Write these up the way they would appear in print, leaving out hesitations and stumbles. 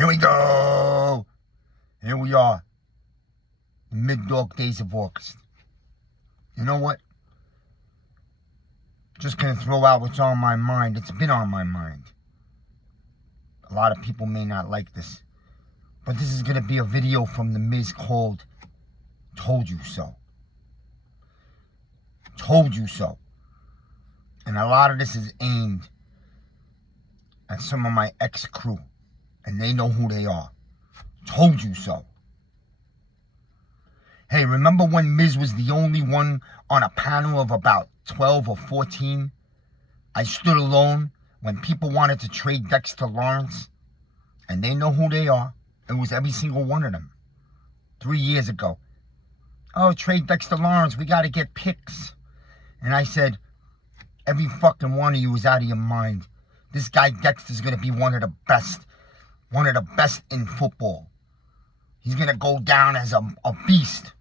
Here we go. Here we are. The mid-dog days of August. You know what? Just gonna throw out what's on my mind. It's been on my mind. A lot of people may not like this, but this is gonna be a video from The Miz called Told You So. Told you so. And a lot of this is aimed at some of my ex-crew. And they know who they are. Told you so. Hey, remember when Miz was the only one on a panel of about 12 or 14? I stood alone when people wanted to trade Dexter Lawrence. And they know who they are. It was every single one of them. 3 years ago. Oh, trade Dexter Lawrence. We got to get picks. And I said, every fucking one of you is out of your mind. This guy Dexter's going to be one of the best. One of the best in football. He's going to go down as a beast.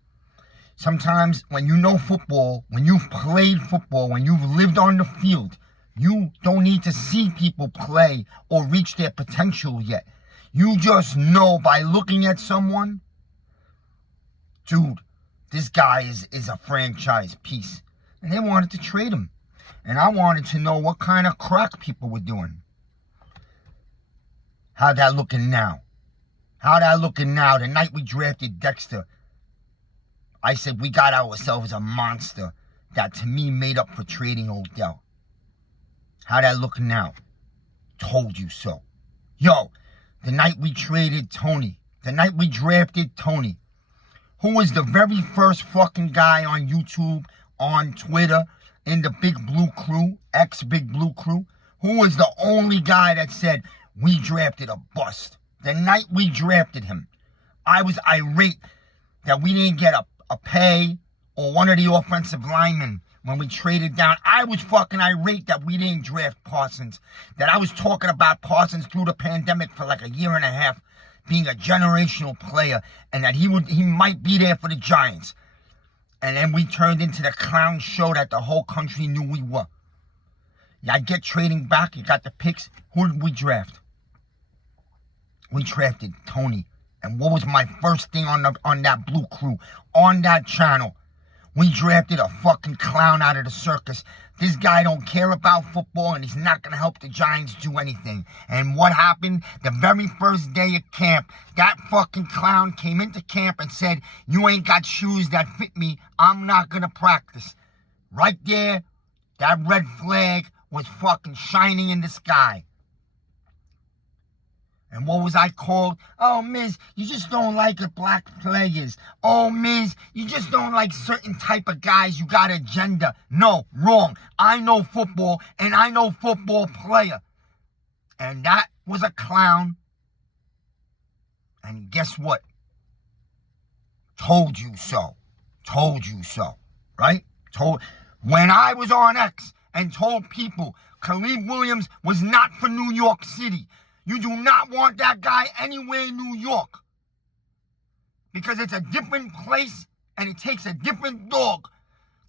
Sometimes when you know football, when you've played football, when you've lived on the field, you don't need to see people play or reach their potential yet. You just know by looking at someone, dude, this guy is a franchise piece. And they wanted to trade him. And I wanted to know what kind of crack people were doing. How that looking now? How that looking now? The night we drafted Dexter, I said we got ourselves a monster that to me made up for trading Odell. How that looking now? Told you so. Yo, the night we traded Tony, the night we drafted Tony, who was the very first fucking guy on YouTube, on Twitter, in the Big Blue Crew, ex-Big Blue Crew, who was the only guy that said, we drafted a bust. The night we drafted him, I was irate that we didn't get a pay or one of the offensive linemen when we traded down. I was fucking irate that we didn't draft Parsons. That I was talking about Parsons through the pandemic for like a year and a half, being a generational player, and that he might be there for the Giants. And then we turned into the clown show that the whole country knew we were. I get trading back. You got the picks. Who did we draft? We drafted Tony. And what was my first thing on that Blue Crew? On that channel. We drafted a fucking clown out of the circus. This guy don't care about football and he's not going to help the Giants do anything. And what happened? The very first day of camp, that fucking clown came into camp and said, you ain't got shoes that fit me. I'm not going to practice. Right there, that red flag was fucking shining in the sky. And what was I called? Oh, Miz, you just don't like the black players. Oh, Miz, you just don't like certain type of guys. You got agenda. No, wrong. I know football, and I know football player. And that was a clown. And guess what? Told you so. Told you so. Right? When I was on X and told people Khalid Williams was not for New York City, you do not want that guy anywhere in New York. Because it's a different place and it takes a different dog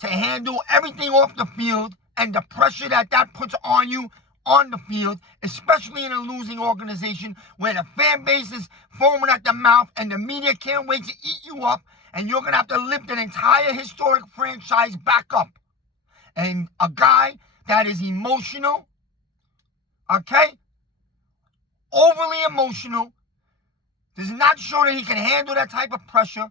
to handle everything off the field and the pressure that puts on you on the field, especially in a losing organization where the fan base is foaming at the mouth and the media can't wait to eat you up, and you're going to have to lift an entire historic franchise back up. And a guy that is emotional, okay? Overly emotional, does not show that he can handle that type of pressure.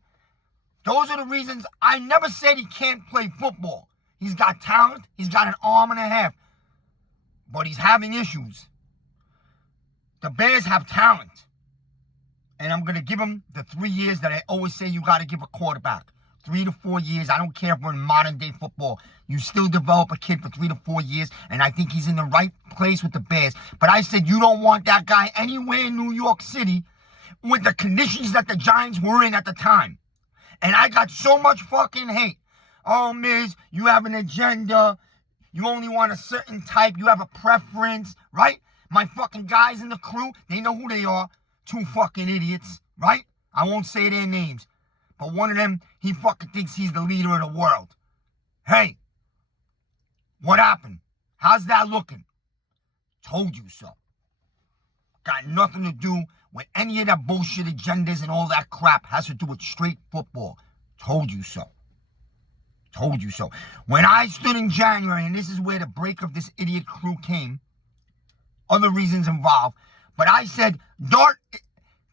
Those are the reasons I never said he can't play football. He's got talent. He's got an arm and a half. But he's having issues. The Bears have talent. And I'm going to give him the 3 years that I always say you got to give a quarterback. 3 to 4 years. I don't care if we're in modern day football. You still develop a kid for 3 to 4 years, and I think he's in the right place with the Bears. But I said you don't want that guy anywhere in New York City with the conditions that the Giants were in at the time. And I got so much fucking hate. Oh, Miz, you have an agenda. You only want a certain type. You have a preference, right? My fucking guys in the crew, they know who they are. 2 fucking idiots, right? I won't say their names. But one of them, he fucking thinks he's the leader of the world. Hey, what happened? How's that looking? Told you so. Got nothing to do with any of that bullshit agendas and all that crap. Has to do with straight football. Told you so. Told you so. When I stood in January, and this is where the break of this idiot crew came, other reasons involved, but I said Dart,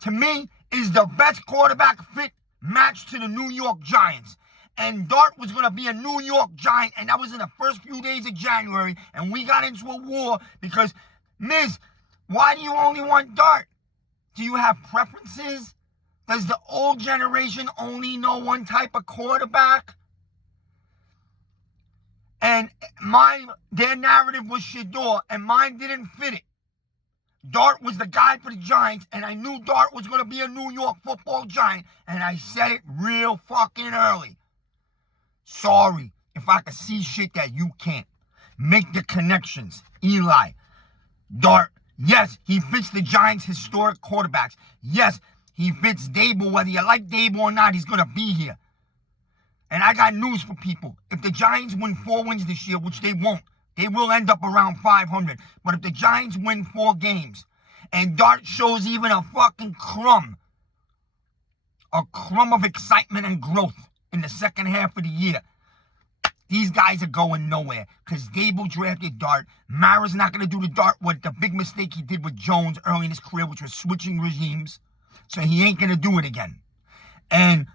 to me, is the best quarterback fit match to the New York Giants. And Dart was going to be a New York Giant, and that was in the first few days of January, and we got into a war because, Miz, why do you only want Dart? Do you have preferences? Does the old generation only know one type of quarterback? And their narrative was Shador, and mine didn't fit it. Dart was the guy for the Giants, and I knew Dart was going to be a New York football Giant, and I said it real fucking early. Sorry if I could see shit that you can't. Make the connections. Eli, Dart, yes, he fits the Giants' historic quarterbacks. Yes, he fits Dable. Whether you like Dable or not, he's going to be here. And I got news for people. If the Giants win 4 wins this year, which they won't, they will end up around 500. But if the Giants win 4 games and Dart shows even a fucking crumb of excitement and growth in the second half of the year, these guys are going nowhere because Dable drafted Dart. Mara's not going to do to Dart what the big mistake he did with Jones early in his career, which was switching regimes. So he ain't going to do it again. And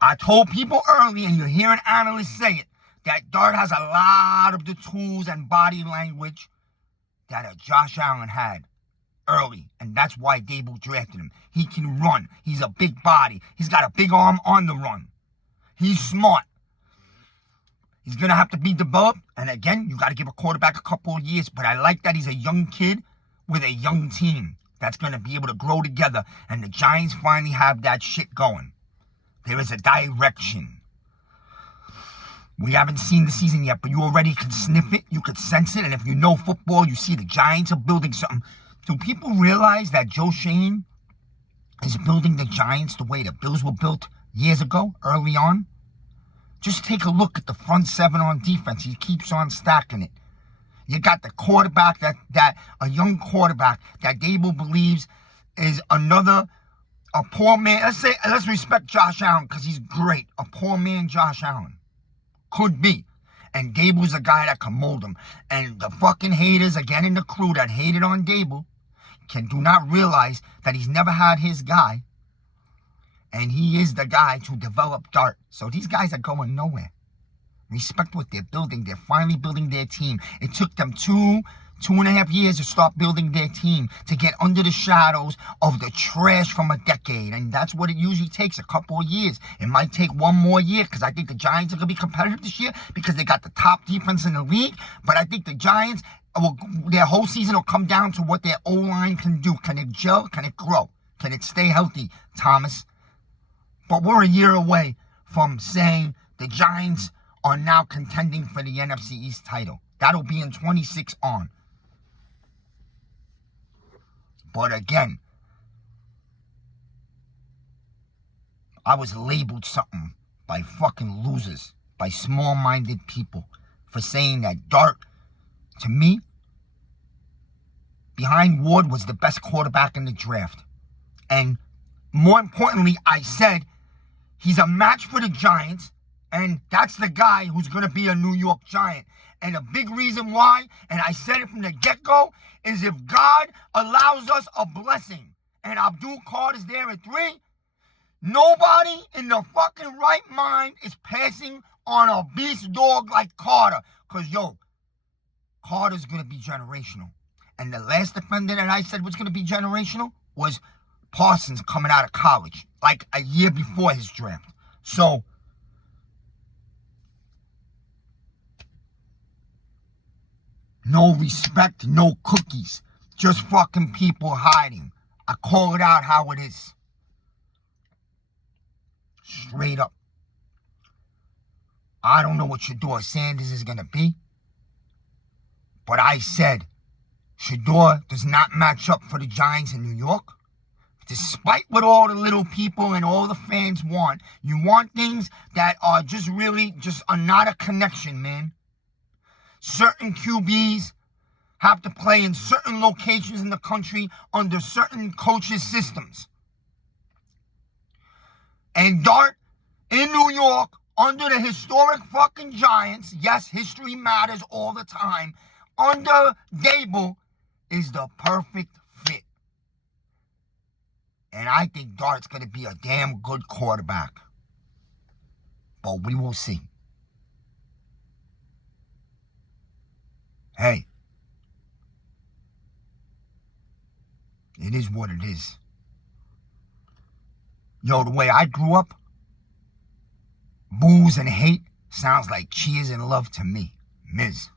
I told people early, and you're hearing analysts say it, that Dart has a lot of the tools and body language that a Josh Allen had early. And that's why Dable drafted him. He can run. He's a big body. He's got a big arm on the run. He's smart. He's going to have to be developed. And again, you got to give a quarterback a couple of years. But I like that he's a young kid with a young team that's going to be able to grow together. And the Giants finally have that shit going. There is a direction. We haven't seen the season yet, but you already can sniff it. You could sense it. And if you know football, you see the Giants are building something. Do people realize that Joe Shane is building the Giants the way the Bills were built years ago, early on? Just take a look at the front 7 on defense. He keeps on stacking it. You got the quarterback, that a young quarterback that Dable believes is a poor man. Let's respect Josh Allen because he's great. A poor man Josh Allen. Could be. And Dable's a guy that can mold him. And the fucking haters, again in the crew that hated on Dable, do not realize that he's never had his guy. And he is the guy to develop Dart. So these guys are going nowhere. Respect what they're building. They're finally building their team. It took them 2.5 years to start building their team, to get under the shadows of the trash from a decade. And that's what it usually takes, a couple of years. It might take 1 more year because I think the Giants are going to be competitive this year because they got the top defense in the league. But I think the Giants, their whole season will come down to what their O-line can do. Can it gel? Can it grow? Can it stay healthy, Thomas? But we're a year away from saying the Giants are now contending for the NFC East title. That'll be in 26 on. But again, I was labeled something by fucking losers, by small-minded people, for saying that Dart, to me, behind Ward, was the best quarterback in the draft. And more importantly, I said he's a match for the Giants, and that's the guy who's going to be a New York Giant. And a big reason why, and I said it from the get-go, is if God allows us a blessing, and Abdul Carter's there at 3, nobody in the fucking right mind is passing on a beast dog like Carter. Because, Carter's going to be generational. And the last defender that I said was going to be generational was Parsons coming out of college, like a year before his draft. So, no respect, no cookies. Just fucking people hiding. I call it out how it is. Straight up. I don't know what Shador Sanders is going to be. But I said Shador does not match up for the Giants in New York. Despite what all the little people and all the fans want. You want things that are just really, are not a connection, man. Certain QBs have to play in certain locations in the country under certain coaches' systems. And Dart in New York under the historic fucking Giants, yes, history matters all the time, under Dable is the perfect fit. And I think Dart's going to be a damn good quarterback. But we will see. Hey. It is what it is. Yo, the way I grew up, booze and hate sounds like cheers and love to me. Miz.